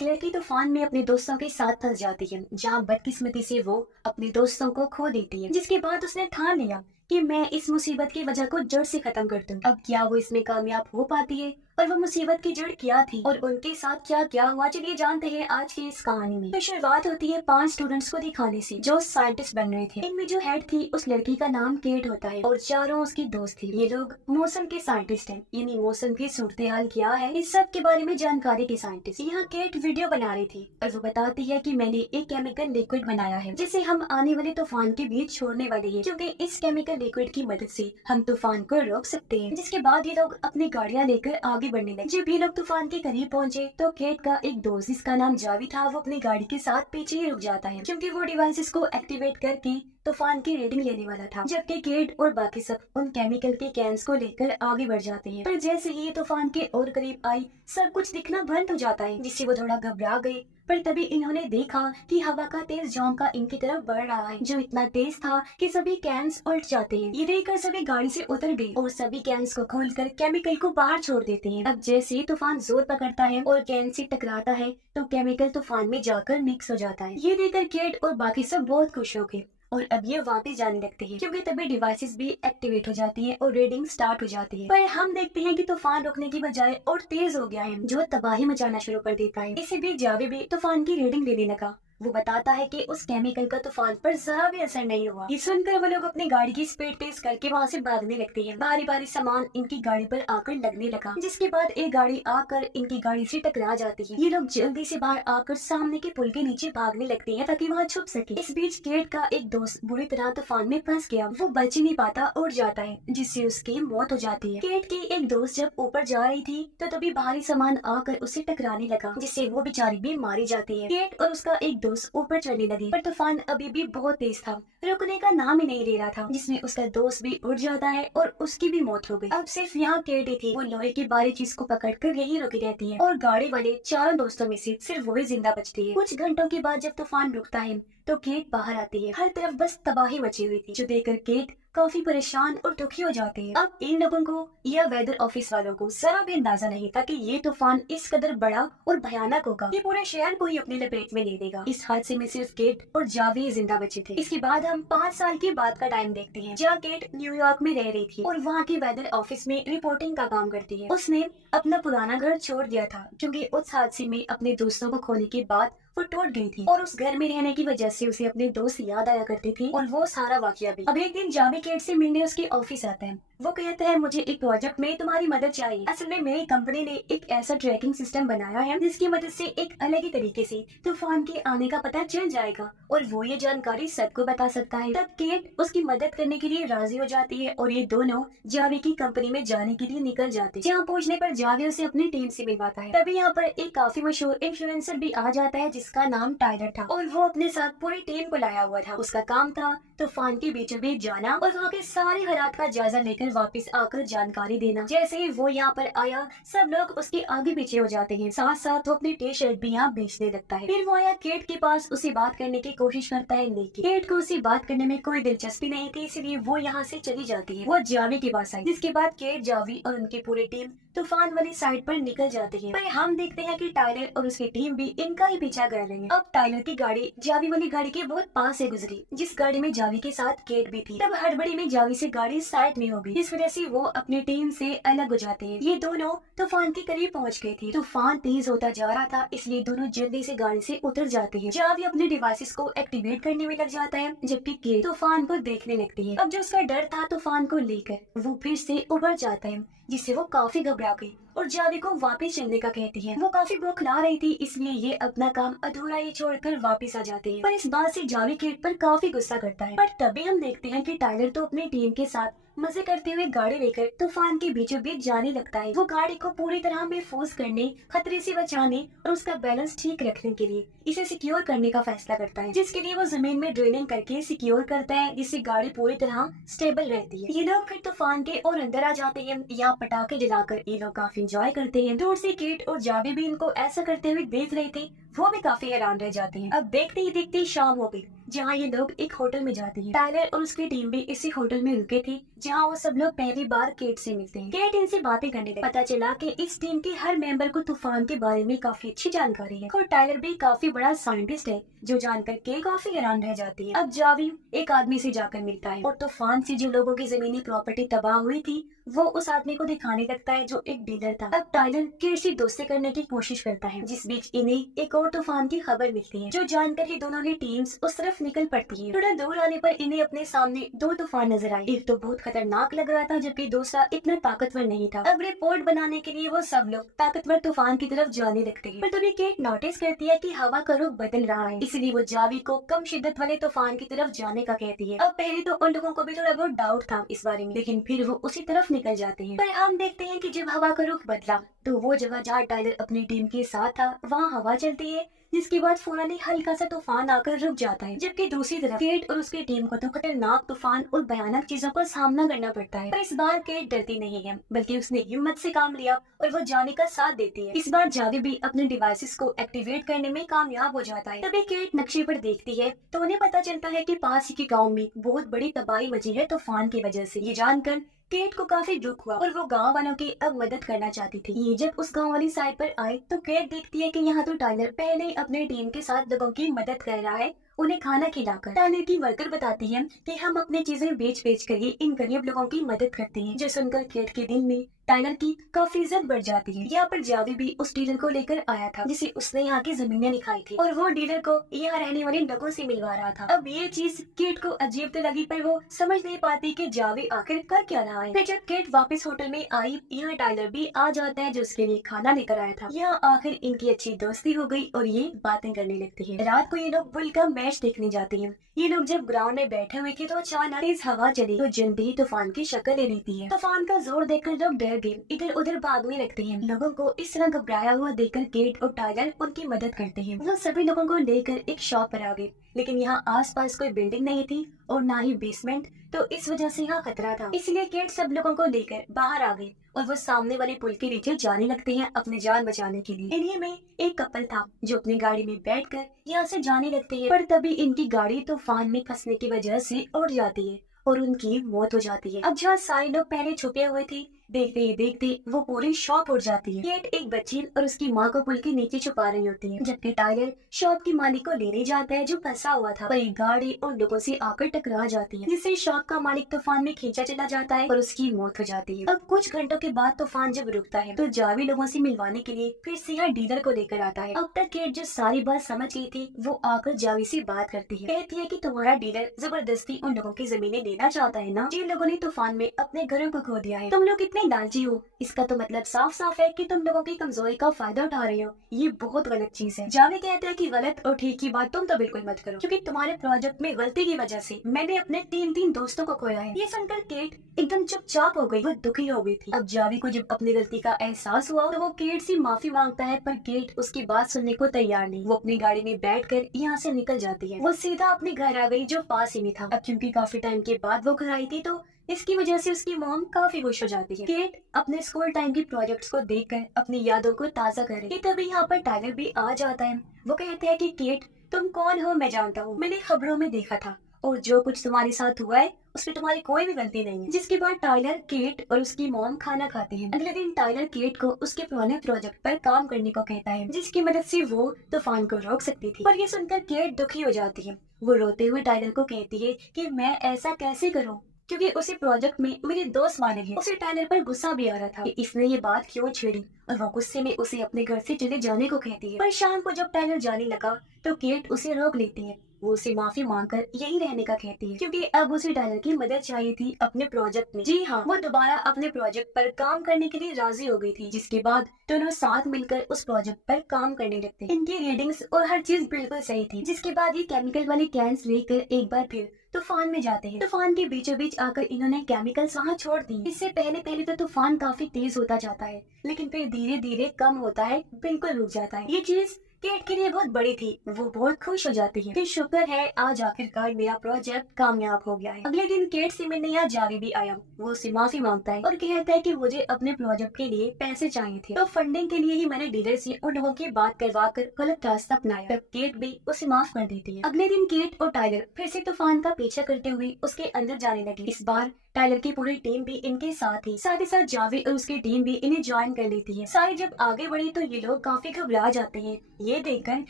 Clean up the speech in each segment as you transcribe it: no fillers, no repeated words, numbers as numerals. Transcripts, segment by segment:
एक लड़की तूफान में अपने दोस्तों के साथ फंस जाती है, जहाँ बदकिस्मती से वो अपने दोस्तों को खो देती है, जिसके बाद उसने ठान लिया कि मैं इस मुसीबत की वजह को जड़ से खत्म कर दूं। अब क्या वो इसमें कामयाब हो पाती है और वो मुसीबत की जड़ क्या थी और उनके साथ क्या क्या हुआ, चलिए जानते हैं आज की इस कहानी में। तो शुरुआत होती है 5 स्टूडेंट्स को दिखाने से जो साइंटिस्ट बन रहे थे। इनमें जो हेड थी उस लड़की का नाम केट होता है और चारों उसकी दोस्त थी। ये लोग मौसम के साइंटिस्ट हैं, यानी मौसम की सूरत हाल क्या है इस सब के बारे में जानकारी के साइंटिस्ट। यहाँ केट वीडियो बना रही थी और वो बताती है कि मैंने एक केमिकल लिक्विड बनाया है जिसे हम आने वाले तूफान के बीच छोड़ने वाले हैं, क्योंकि इस केमिकल लिक्विड की मदद से हम तूफान को रोक सकते हैं। जिसके बाद ये लोग अपनी गाड़ियां लेकर आगे बढ़ने लगे। जब ये लोग तूफान के करीब पहुंचे तो केट का एक दोस्त जिसका नाम जावी था, वो अपनी गाड़ी के साथ पीछे ही रुक जाता है क्योंकि वो डिवाइसेस को एक्टिवेट करके तूफान की रीडिंग लेने वाला था। जबकि केट और बाकी सब उन केमिकल के कैंस को लेकर आगे बढ़ जाते हैं। पर जैसे ही ये तूफान के और करीब आई, सब कुछ दिखना बंद हो जाता है, जिससे वो थोड़ा घबरा गए। पर तभी इन्होंने देखा कि हवा का तेज झोंका इनकी तरफ बढ़ रहा है, जो इतना तेज था कि सभी कैंस उल्ट जाते हैं। ये देखकर सभी गाड़ी से उतर गए और सभी कैंस को खोलकर केमिकल को बाहर छोड़ देते हैं। अब जैसे ही तूफान जोर पकड़ता है और कैन से टकराता है तो केमिकल तूफान में जाकर मिक्स हो जाता है। ये देखकर केट और बाकी सब बहुत खुश हो गए और अब ये वापस जाने लगते हैं, क्योंकि तभी डिवाइसेस भी एक्टिवेट हो जाती है और रीडिंग स्टार्ट हो जाती है। पर हम देखते हैं कि तूफान रुकने की बजाय और तेज हो गया है, जो तबाही मचाना शुरू कर देता है। इसी बीच जावी भी तूफान की रीडिंग लेने लगा। वो बताता है कि उस केमिकल का तूफान पर जरा भी असर नहीं हुआ। ये सुनकर वो लोग अपनी गाड़ी की स्पीड तेज करके वहाँ से भागने लगते हैं। बारी बारी सामान इनकी गाड़ी पर आकर लगने लगा, जिसके बाद एक गाड़ी आकर इनकी गाड़ी से टकरा जाती है। ये लोग जल्दी से बाहर आकर सामने के पुल के नीचे भागने लगते हैं ताकि वहाँ छुप सके। इस बीच केट का एक दोस्त बुरी तरह तूफान में फंस गया। वो बच ही नहीं पाता, उड़ जाता है, जिससे उसकी मौत हो जाती है। केट की एक दोस्त जब ऊपर जा रही थी तो तभी भारी सामान आकर उसे टकराने लगा, जिससे वो बेचारी भी मारी जाती है। केट और उसका एक दोस्त ऊपर चढ़ने लगे, पर तूफान अभी भी बहुत तेज था, रुकने का नाम ही नहीं ले रहा था, जिसमें उसका दोस्त भी उड़ जाता है और उसकी भी मौत हो गई। अब सिर्फ यहाँ केट ही थी। वो लोहे की बारी चीज को पकड़कर यही रुकी रहती है और गाड़ी वाले चारों दोस्तों में से सिर्फ वही जिंदा बचती है। कुछ घंटों के बाद जब तूफान रुकता है तो केट बाहर आती है। हर तरफ बस तबाही मची हुई थी, जो देखकर केट काफी परेशान और दुखी हो जाते हैं। अब इन लोगों को या वेदर ऑफिस वालों को जरा भी अंदाजा नहीं था कि ये तूफान इस कदर बड़ा और भयानक होगा, ये पूरे शहर को ही अपनी लपेट में ले लेगा। इस हादसे में सिर्फ केट और जावी जिंदा बचे थे। इसके बाद हम 5 साल के बाद का टाइम देखते हैं, जहाँ केट न्यूयॉर्क में रह रही थी और वहाँ के वेदर ऑफिस में रिपोर्टिंग का काम करती है। उसने अपना पुराना घर छोड़ दिया था क्योंकि उस हादसे में अपने दोस्तों को खोने के बाद वो टूट गई थी और उस घर में रहने की वजह से उसे अपने दोस्त याद आया करते थे और वो सारा वाकया भी। अब एक दिन जावी केट से मिलने उसके ऑफिस आता है। वो कहता है, मुझे एक प्रोजेक्ट में तुम्हारी मदद चाहिए। असल में मेरी कंपनी ने एक ऐसा ट्रैकिंग सिस्टम बनाया है जिसकी मदद से एक अलग ही तरीके से तूफान के आने का पता चल जाएगा और वो ये जानकारी सबको बता सकता है। तब केट उसकी मदद करने के लिए राजी हो जाती है और ये दोनों जावी की कंपनी में जाने के लिए निकल जाते हैं। जहाँ पहुँचने पर जावी उसे अपनी टीम से मिलवाता है। तभी यहाँ पर एक काफी मशहूर इन्फ्लुएंसर भी आ जाता है जिसका नाम टाइलर था और वो अपने साथ पूरी टीम को लाया हुआ था। उसका काम था तूफान के बीचों बीच जाना और वहाँ के सारे हालात का जायजा लेकर वापस आकर जानकारी देना। जैसे ही वो यहाँ पर आया, सब लोग उसके आगे पीछे हो जाते हैं। साथ साथ वो अपनी टी शर्ट भी यहाँ बेचने लगता है। फिर वो आया केट के पास उसे बात करने की कोशिश करता है, लेकिन केट को उसे बात करने में कोई दिलचस्पी नहीं थी, इसलिए वो यहाँ से चली जाती है। वो जावी के पास आई, जिसके बाद केट, जावी और उनकी पूरी टीम तूफान वाली साइड पर निकल जाते हैं। पर हम देखते हैं कि टाइलर और उसकी टीम भी इनका ही पीछा कर रहे हैं। अब टाइलर की गाड़ी जावी वाली गाड़ी के बहुत पास से गुजरी, जिस गाड़ी में जावी के साथ केट भी थी। तब हड़बड़ी में जावी से गाड़ी साइड में हो गई, इस वजह से वो अपनी टीम से अलग हो जाते हैं। ये दोनों तूफान के करीब पहुंच गए थे। तूफान तेज होता जा रहा था, इसलिए दोनों जल्दी से गाड़ी से उतर जाते हैं। जावी अपने डिवाइसेस को एक्टिवेट करने में लग जाता है, जबकि केट तूफान को देखने लगती है। अब जो उसका डर था तूफान को लेकर, वो फिर से उभर जाता है, जिससे वो काफी घबरा गई और जावी को वापस चलने का कहती है। वो काफी बौखला रही थी, इसलिए ये अपना काम अधूरा ही छोड़कर वापस आ जाते हैं। पर इस बात से जावी केट पर काफी गुस्सा करता है। पर तभी हम देखते हैं कि टाइलर तो अपनी टीम के साथ मजे करते हुए गाड़ी लेकर तूफान के बीचों बीच जाने लगता है। वो गाड़ी को पूरी तरह महफूज करने, खतरे से बचाने और उसका बैलेंस ठीक रखने के लिए इसे सिक्योर करने का फैसला करता है, जिसके लिए वो जमीन में ड्रिलिंग करके सिक्योर करता है, जिससे गाड़ी पूरी तरह स्टेबल रहती है। ये लोग फिर तूफान के और अंदर आ जाते हैं। यहाँ पटाखे जलाकर ये लोग काफी इंजॉय करते हैं। दूर से केट और जावी भी इनको ऐसा करते हुए देख रहे थे वो भी काफी हैरान रह जाते हैं। अब देखते ही देखते शाम हो गई, जहाँ ये लोग एक होटल में जाते हैं। टायलर और उसकी टीम भी इसी होटल में रुके थे, जहाँ वो सब लोग पहली बार केट से मिलते हैं। केट इनसे बातें करने लगी। पता चला कि इस टीम के हर मेंबर को तूफान के बारे में काफी अच्छी जानकारी है और टायलर भी काफी बड़ा साइंटिस्ट है, जो जानकर के काफी हैरान रह जाती है। अब जावी एक आदमी से जाकर मिलता है और तूफान से जो लोगों की जमीनी प्रॉपर्टी तबाह हुई थी वो उस आदमी को दिखाने लगता है, जो एक डीलर था। अब टायलर केट से दोस्ती करने की कोशिश करता है, जिस बीच इन्हें एक और तूफान की खबर मिलती है, जो जानकर ही दोनों की टीम्स उस तरफ निकल पड़ती है। थोड़ा दूर आने पर इन्हें अपने सामने दो तूफान नजर आए। एक तो बहुत खतरनाक लग रहा था, जबकि दूसरा इतना ताकतवर नहीं था। अब रिपोर्ट बनाने के लिए वो सब लोग ताकतवर तूफान की तरफ जाने लगते हैं, पर तभी केट नोटिस करती है कि हवा का रुख बदल रहा है, इसलिए वो जावी को कम शिद्दत वाले तूफान की तरफ जाने का कहती है। अब पहले तो उन लोगों को भी थोड़ा बहुत डाउट था इस बारे में, लेकिन फिर वो उसी तरफ निकल जाते हैं। पर हम देखते हैं कि जब हवा का रुख बदला तो वो जगह जहाँ टायलर अपनी टीम के साथ था वहाँ हवा चलती है, जिसके बाद फौरन ही हल्का सा तूफान आकर रुक जाता है। जबकि दूसरी तरफ केट और उसकी टीम को तो खतरनाक तूफान और भयानक चीजों का सामना करना पड़ता है। पर इस बार केट डरती नहीं है, बल्कि उसने हिम्मत से काम लिया और वो जाने का साथ देती है। इस बार जावी भी अपने डिवाइसेस को एक्टिवेट करने में कामयाब हो जाता है। तभी केट नक्शे पर देखती है तो उन्हें पता चलता है कि पास ही के गाँव में बहुत बड़ी तबाही मची है तूफान की वजह से। ये जानकर केट को काफी दुख हुआ और वो गांव वालों की अब मदद करना चाहती थी। ये जब उस गांव वाली साइड पर आए तो केट देखती है कि यहाँ तो टायलर पहले ही अपने टीम के साथ लोगों की मदद कर रहा है, उन्हें खाना खिलाकर। टायलर की वर्कर बताती है कि हम अपनी चीजें बेच बेच कर ही इन गरीब लोगों की मदद करते हैं। जो सुनकर केट के दिल में टायलर की काफी इज्जत बढ़ जाती है। यहाँ पर जावी भी उस डीलर को लेकर आया था, जिसे उसने यहाँ की जमीनें दिखाई थी और वो डीलर को यहाँ रहने वाले लोगों से मिलवा रहा था। अब ये चीज केट को अजीब तो लगी, पर वो समझ नहीं पाती कि जावी आखिर कर क्या रहा है। फिर जब केट वापस होटल में आई, यहाँ टायलर भी आ जाता है, जो उसके लिए खाना लेकर आया था। यहाँ आखिर इनकी अच्छी दोस्ती हो गई और ये बातें करने लगती है। रात को ये लोग बुल का मैच देखने जाते हैं। ये लोग जब ग्राउंड में बैठे हुए थे तो अचानक तेज हवा चली, तो जल्दी ही तूफान की शक्ल ले लेती है। तूफान का जोर देखकर लोग डर गए, इधर उधर भागने लगते हैं। लोगों को इस तरह घबराया हुआ देखकर केट और टायलर उनकी मदद करते हैं। वो सभी लोगों को लेकर एक शॉप पर आ गए, लेकिन यहाँ आसपास कोई बिल्डिंग नहीं थी और ना ही बेसमेंट, तो इस वजह से यहाँ खतरा था। इसलिए केट सब लोगों को लेकर बाहर आ गई और वो सामने वाले पुल के नीचे जाने लगते हैं अपनी जान बचाने के लिए। इन्हीं में एक कपल था जो अपनी गाड़ी में बैठकर यहाँ से जाने लगते हैं, पर तभी इनकी गाड़ी तूफान में फंसने की वजह से उड़ जाती है और उनकी मौत हो जाती है। अब जहाँ सारे लोग पहले छुपे हुए थे, देखते ही देखते वो पूरी शॉप उड़ जाती है। केट एक बच्ची और उसकी माँ को पुल के नीचे छुपा रही होती है, जबकि टायलर शॉप की मालिक को लेने जाता है जो फंसा हुआ था। पर एक गाड़ी उन लोगों से आकर टकरा जाती है, जिससे शॉप का मालिक तूफान में खींचा चला जाता है और उसकी मौत हो जाती है। अब कुछ घंटों के बाद तूफान जब रुकता है तो जावी लोगों से मिलवाने के लिए फिर से यहाँ डीलर को लेकर आता है। अब तक केट जो सारी बात समझ गई थी वो आकर जावी से बात करती है। कहती है कि तुम्हारा डीलर जबरदस्ती उन लोगों की जमीनें लेना चाहता है ना, जिन लोगों ने तूफान में अपने घरों को खो दिया है। तुम लोग इतने लालची हो, इसका तो मतलब साफ साफ है कि तुम लोगों की कमजोरी का फायदा उठा रहे हो। ये बहुत गलत चीज है। जावी कहते हैं कि गलत और ठीक की बात तुम तो बिल्कुल मत करो, क्योंकि तुम्हारे प्रोजेक्ट में गलती की वजह से मैंने अपने तीन दोस्तों को खोया है। ये सुनकर केट एकदम चुपचाप हो गई, वो दुखी हो गई थी। अब जावी को जब अपनी गलती का एहसास हुआ तो वो केट से माफी मांगता है, पर केट उसकी बात सुनने को तैयार नहीं। वो अपनी गाड़ी में बैठकर यहाँ से निकल जाती है। वो सीधा अपने घर आ गई जो पास ही में था। अब क्योंकि काफी टाइम के बाद वो घर आई थी तो इसकी वजह से उसकी मॉम काफी खुश हो जाती है। केट अपने स्कूल टाइम की प्रोजेक्ट्स को देखकर अपनी यादों को ताजा करे कि तभी यहाँ पर टायलर भी आ जाता है। वो कहते हैं कि केट तुम कौन हो मैं जानता हूँ, मैंने खबरों में देखा था और जो कुछ तुम्हारे साथ हुआ है उसमें तुम्हारी कोई भी गलती नहीं है। जिसके बाद टायलर, केट और उसकी मॉम खाना खाते हैं। अगले दिन टायलर केट को उसके पुराने प्रोजेक्ट पर काम करने को कहता है, जिसकी मदद से वो तूफान को रोक सकती थी। पर ये सुनकर केट दुखी हो जाती है। वो रोते हुए टायलर को कहती है कि मैं ऐसा कैसे करूँ, क्योंकि उसी प्रोजेक्ट में मेरे दोस्त माने हैं। उसे टायलर पर गुस्सा भी आ रहा था कि इसने ये बात क्यों छेड़ी और वो गुस्से में उसे अपने घर से चले जाने को कहती है। पर शाम को जब टायलर जाने लगा तो केट उसे रोक लेती है। वो उसे माफी मांगकर यही रहने का कहती है, क्योंकि अब उसे टायलर की मदद चाहिए थी अपने प्रोजेक्ट में। जी हाँ, वो दोबारा अपने प्रोजेक्ट पर काम करने के लिए राजी हो गई थी। जिसके बाद दोनों साथ मिलकर उस प्रोजेक्ट पर काम करने लगते। इनकी रीडिंग्स और हर चीज बिल्कुल सही थी। जिसके बाद ये केमिकल वाली कैंस लेकर एक बार फिर तूफान में जाते हैं। तूफान के बीचों बीच आकर इन्होंने केमिकल्स वहाँ छोड़ दी। इससे पहले तो तूफान काफी तेज होता जाता है, लेकिन फिर धीरे धीरे कम होता है, बिल्कुल रुक जाता है। ये चीज केट के लिए बहुत बड़ी थी। वो बहुत खुश हो जाती है कि शुक्र है आज आखिरकार मेरा प्रोजेक्ट कामयाब हो गया है। अगले दिन केट से मिलने यहाँ जावी भी आया। वो उससे माफी मांगता है और कहता है कि मुझे अपने प्रोजेक्ट के लिए पैसे चाहिए थे, तो फंडिंग के लिए ही मैंने डीलर से उन लोगों की बात करवा कर गलत रास्ता अपनाया। तब केट भी उसे माफ कर देती है। अगले दिन केट और टाइलर फिर से तूफान का पीछा करते हुए उसके अंदर जाने लगे। इस बार टाइलर की पूरी टीम भी इनके साथ ही साथ जावी और उसकी टीम भी इन्हें ज्वाइन कर लेती है। सारी जब आगे बढ़ी तो ये लोग काफी घबरा जाते हैं, ये देखकर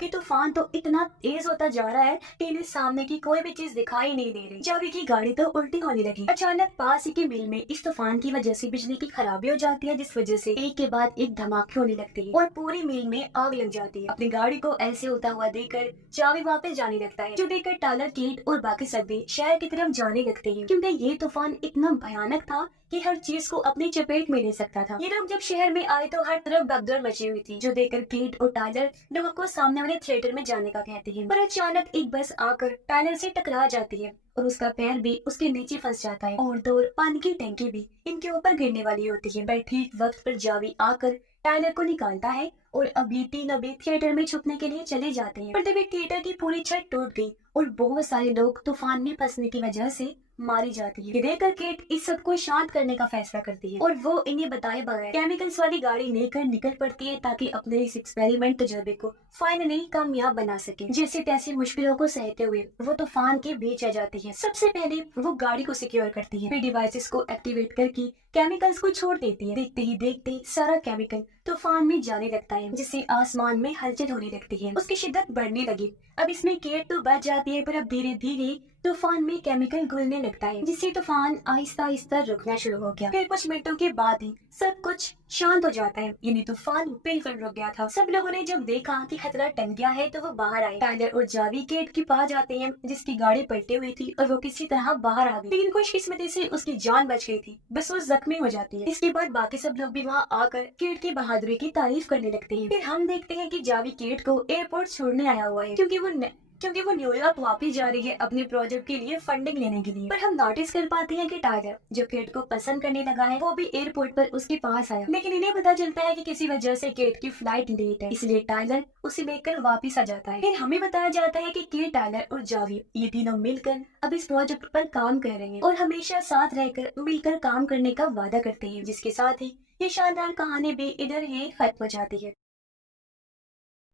कि तूफान तो इतना तेज होता जा रहा है कि इन्हें सामने की कोई भी चीज दिखाई नहीं दे रही। जावी की गाड़ी तो उल्टी होने लगी। अचानक पास ही के मिल में इस तूफान की वजह से बिजली की खराबी हो जाती है, जिस वजह से एक के बाद एक धमाके होने लगते हैं और पूरी मिल में आग लग जाती है। अपनी गाड़ी को ऐसे होता हुआ देखकर जावी वापस जाने लगता है, जो देखकर टाइलर, केट और बाकी सभी शहर की तरफ जाने लगते हैं, क्योंकि ये तूफान इतना भयानक था कि हर चीज को अपनी चपेट में ले सकता था। ये लोग जब शहर में आए तो हर तरफ भगदड़ मची हुई थी, जो देखकर केट और टाइलर लोगों को सामने वाले थिएटर में जाने का कहते हैं। पर अचानक एक बस आकर टाइलर से टकरा जाती है और उसका पैर भी उसके नीचे फंस जाता है और दो पानी की टंकी भी इनके ऊपर गिरने वाली होती है। पर ठीक वक्त पर जावी आकर टाइलर को निकालता है और अब ये तीनों भी थिएटर में छुपने के लिए चले जाते हैं। पर तभी थिएटर की पूरी छत टूट गई और बहुत सारे लोग तूफान में फंसने की वजह से मारी जाती है। ये देखकर केट इस सब को शांत करने का फैसला करती है और वो इन्हें बताए बगैर केमिकल्स वाली गाड़ी लेकर निकल पड़ती है, ताकि अपने इस एक्सपेरिमेंट तजर्बे को फाइनली कामयाब बना सके। जैसे तैसी मुश्किलों को सहते हुए वो तूफान के बीच आ जाती है। सबसे पहले वो गाड़ी को सिक्योर करती है, फिर डिवाइसेस को एक्टिवेट करके केमिकल्स को छोड़ देती है। देखते ही देखते सारा केमिकल तूफान में जाने लगता है, जिससे आसमान में हलचल होने लगती है। उसकी शिद्दत बढ़ने लगी। अब इसमें केट तो बच जाती है, पर अब धीरे धीरे तूफान में केमिकल घुलने लगता है, जिससे तूफान आहिस्ता आहिस्ता रुकना शुरू हो गया। फिर कुछ मिनटों के बाद ही सब कुछ शांत हो जाता है, यानी तूफान बिल्कुल रुक गया था। सब लोगों ने जब देखा कि खतरा टल गया है तो वो बाहर आए। टाइलर और जावी केट के पास जाते हैं, जिसकी गाड़ी पलटी हुई थी और वो किसी तरह बाहर आ गई, लेकिन खुशकिस्मती से उसकी जान बच गई थी, बस वो जख्मी हो जाती है। इसके बाद बाकी सब लोग भी वहाँ आकर केट की बहादुरी की तारीफ करने लगते हैं। फिर हम देखते हैं कि जावी केट को एयरपोर्ट छोड़ने आया हुआ है, क्योंकि वो न्यूयॉर्क वापस जा रही है अपने प्रोजेक्ट के लिए फंडिंग लेने के लिए। पर हम नोटिस कर पाते हैं कि टाइलर, जो केट को पसंद करने लगा है, वो भी एयरपोर्ट पर उसके पास आया, लेकिन इन्हें पता चलता है कि किसी वजह से केट की फ्लाइट लेट है, इसलिए टाइलर उसे लेकर वापस आ जाता है। फिर हमें बताया जाता है कि केट, टाइलर और जावी ये तीनों मिलकर अब इस प्रोजेक्ट पर काम कर रहे हैं और हमेशा साथ रहकर मिलकर काम करने का वादा करते हैं, जिसके साथ ही ये शानदार कहानी भी इधर ही खत्म हो जाती है।